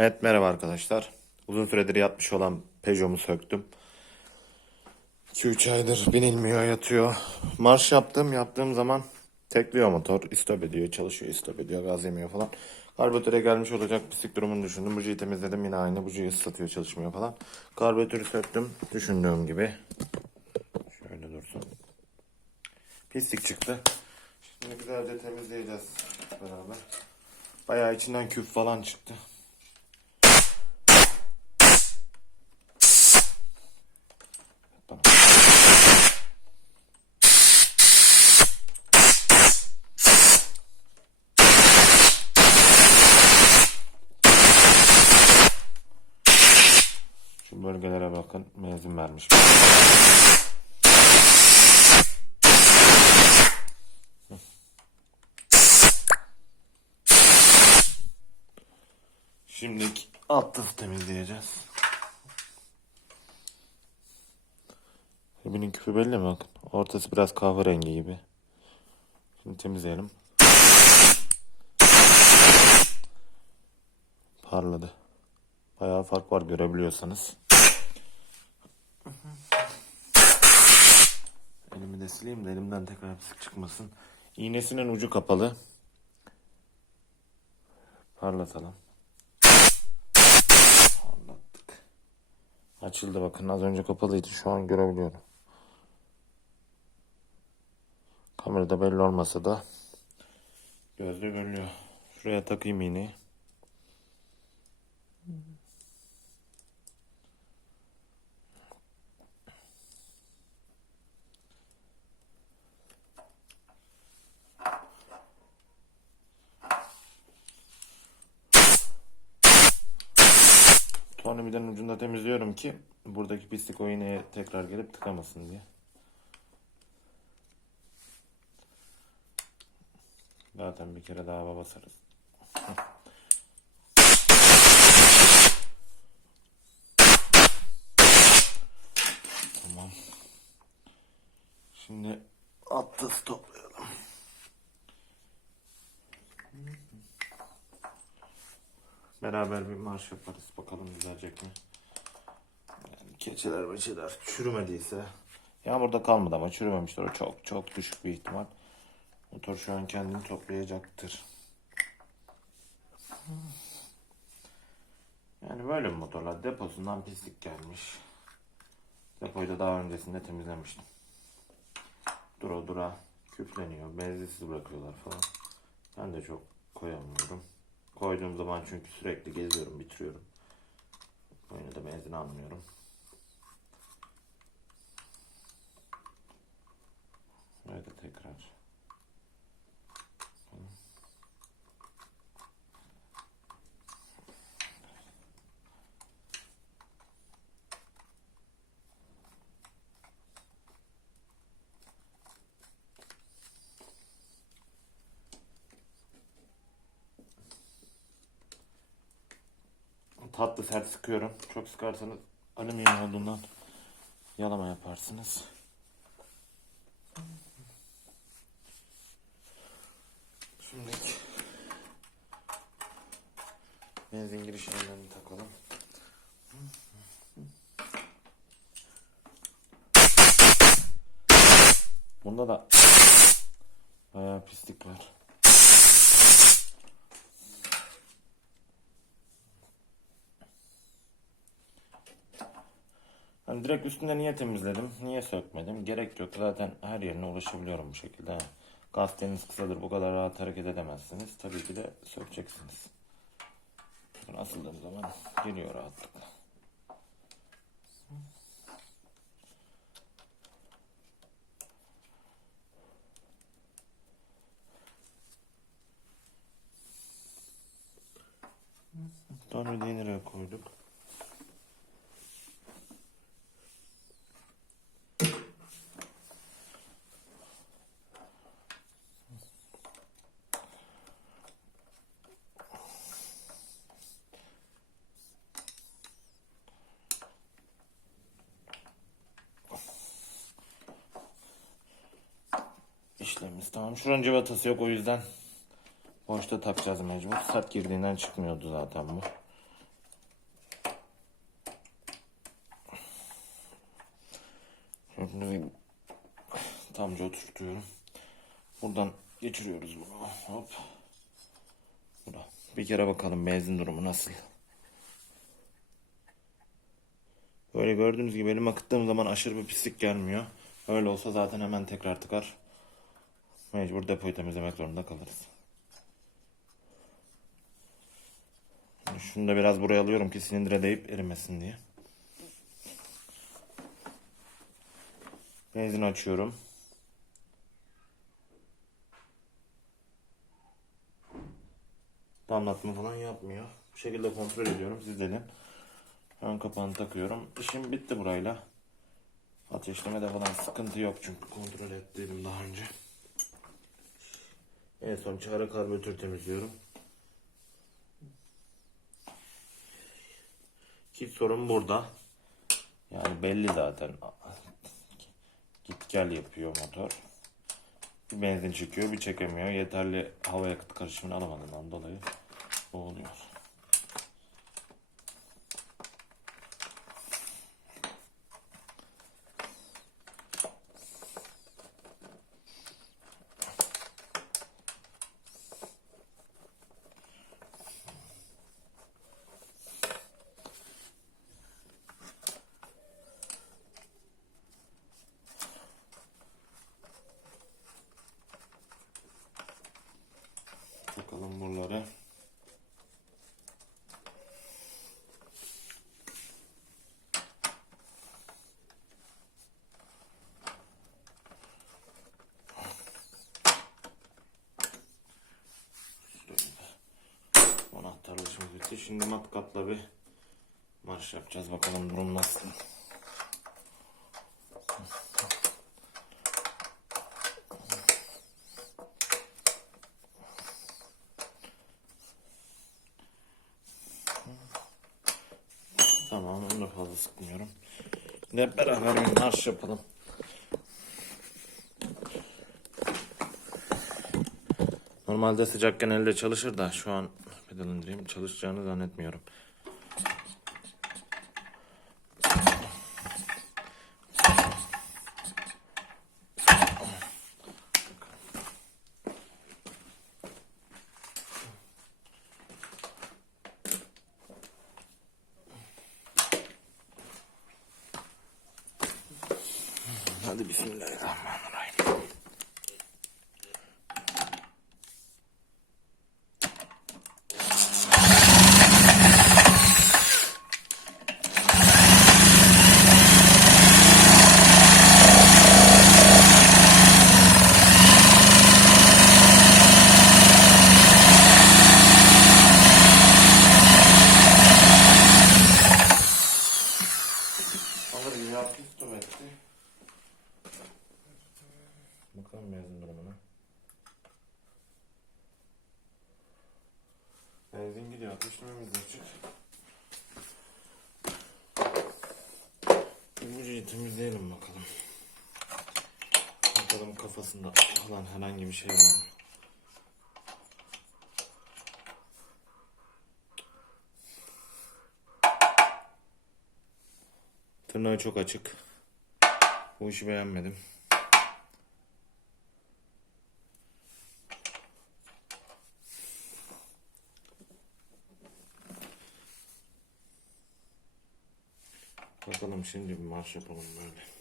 Evet merhaba arkadaşlar. Uzun süredir yatmış olan Peugeot'umu söktüm. 2-3 aydır binilmiyor yatıyor. Marş yaptım. Yaptığım zaman tekliyor motor. istop ediyor. Çalışıyor istop ediyor. Gaz yemiyor falan. Karbüratöre gelmiş olacak pislik durumunu düşündüm. Bujiyi temizledim. Yine aynı. Bujiyi ıslatıyor çalışmıyor falan. Karbüratörü söktüm. Düşündüğüm gibi. Şöyle dursun. Pislik çıktı. Şimdi güzelce temizleyeceğiz beraber. Bayağı içinden küp falan çıktı. Bölgelere bakın. Mezun vermiş. Şimdi alt tarafı temizleyeceğiz. Hepinin küpü belli mi bakın. Ortası biraz kahverengi gibi. Şimdi temizleyelim. Parladı. Bayağı fark var görebiliyorsanız. Elimi de sileyim de elimden tekrar pislik çıkmasın. İğnesinin ucu kapalı. Parlatalım. Anlattık. Açıldı bakın az önce kapalıydı şu an görebiliyorum. Kamerada belli olmasa da gözle görülüyor. Şuraya takayım iğneyi. Tornavidanın ucunda temizliyorum ki buradaki pislik o iğneye tekrar gelip tıkamasın diye. Zaten bir kere daha basarız. Tamam. Şimdi attısı toplayalım. Beraber bir marş yaparız. Bakalım düzelecek mi? Yani keçeler meçeler çürümediyse. Yağmurda kalmadı ama çürümemiştir. O çok çok düşük bir ihtimal. Motor şu an kendini toplayacaktır. Yani böyle motorlar deposundan pislik gelmiş. Depoyu da daha öncesinde temizlemiştim. Dura dura küfleniyor. Benzinsiz bırakıyorlar falan. Ben de çok koyamıyorum. Koyduğum zaman çünkü sürekli geziyorum, bitiriyorum. Oyunu da benzin almıyorum. Böyle tekrar. Tatlı sert sıkıyorum. Çok sıkarsanız alüminyum olduğundan yalama yaparsınız. Şimdi benzin giriş yerlerini takalım. Bunda da bayağı pislik var. Hani direkt üstünde niye temizledim? Niye sökmedim? Gerek yok. Zaten her yerine ulaşabiliyorum bu şekilde. Gazeteniz kısadır. Bu kadar rahat hareket edemezsiniz. Tabii ki de sökeceksiniz. Bakın Asıldığım zaman geliyor rahatlıkla. Tornavidayı nereye koyduk? işlemimiz tamam. Şuranın cevatası yok o yüzden boşta takacağız mecbur. Sert girdiğinden çıkmıyordu zaten bu. Şöyle tamca oturtuyorum. Buradan geçiriyoruz bunu. Hop. Bura. Bir kere bakalım benzin durumu nasıl. Böyle gördüğünüz gibi elim akıttığım zaman aşırı bir pislik gelmiyor. Öyle olsa zaten hemen tekrar tıkar. Mecbur depoyu temizlemek zorunda kalırız. Şunu da biraz buraya alıyorum ki silindire değip erimesin diye. Benzin açıyorum. Damlatma falan yapmıyor. Bu şekilde kontrol ediyorum. Siz dedin. Ön kapağını takıyorum. İşim bitti burayla. Ateşlemede falan sıkıntı yok çünkü kontrol ettiydim daha önce. En son çağrı karbüratör temizliyorum. Ki sorun burada. Yani belli zaten. Git gel yapıyor motor. Bir benzin çıkıyor bir çekemiyor. Yeterli hava yakıt karışımını alamadığından dolayı bu Şimdi matkapla bir marş yapacağız. Bakalım durum nasıl. Tamam onu da fazla sıkmıyorum. Şimdi hep beraber bir marş yapalım. Normalde sıcakken elde çalışır da şu an pedal indireyim çalışacağını zannetmiyorum. Hadi bismillahirrahmanirrahim. Alır gibi yaptı, stop etti. Bakalım benzin durumuna. De açık. Bujiyi temizleyelim bakalım. Bakalım kafasında falan herhangi bir şey var mı? Tırnağı çok açık. Bu işi beğenmedim. Bakalım şimdi bir marş yapalım böyle.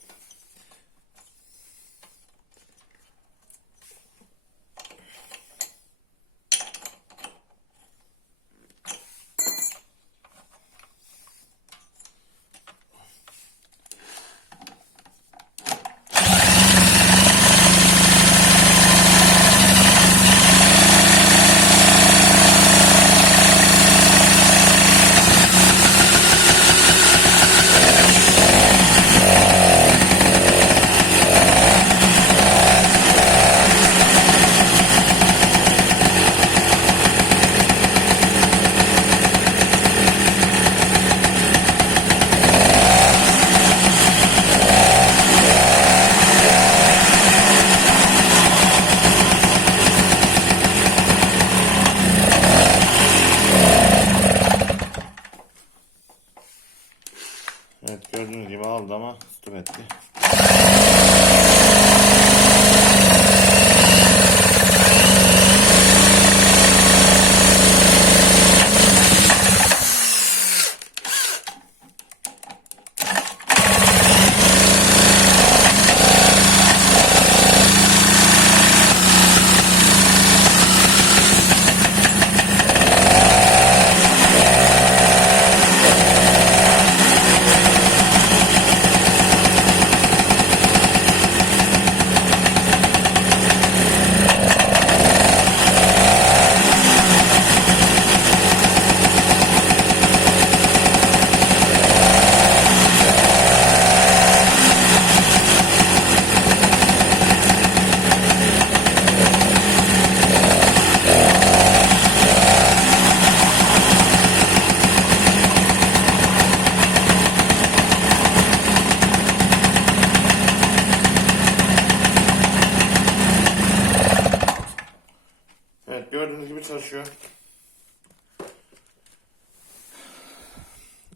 Gördüğünüz gibi çalışıyor.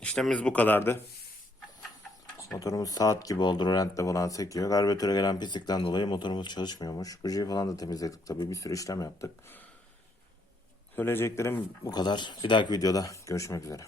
İşlemimiz bu kadardı. Motorumuz saat gibi oldu. Rolentle falan sekiyor. Karbüratöre gelen pislikten dolayı motorumuz çalışmıyormuş. Bujiyi falan da temizledik tabii. Bir sürü işlem yaptık. Söyleyeceklerim bu kadar. Bir dahaki videoda görüşmek üzere.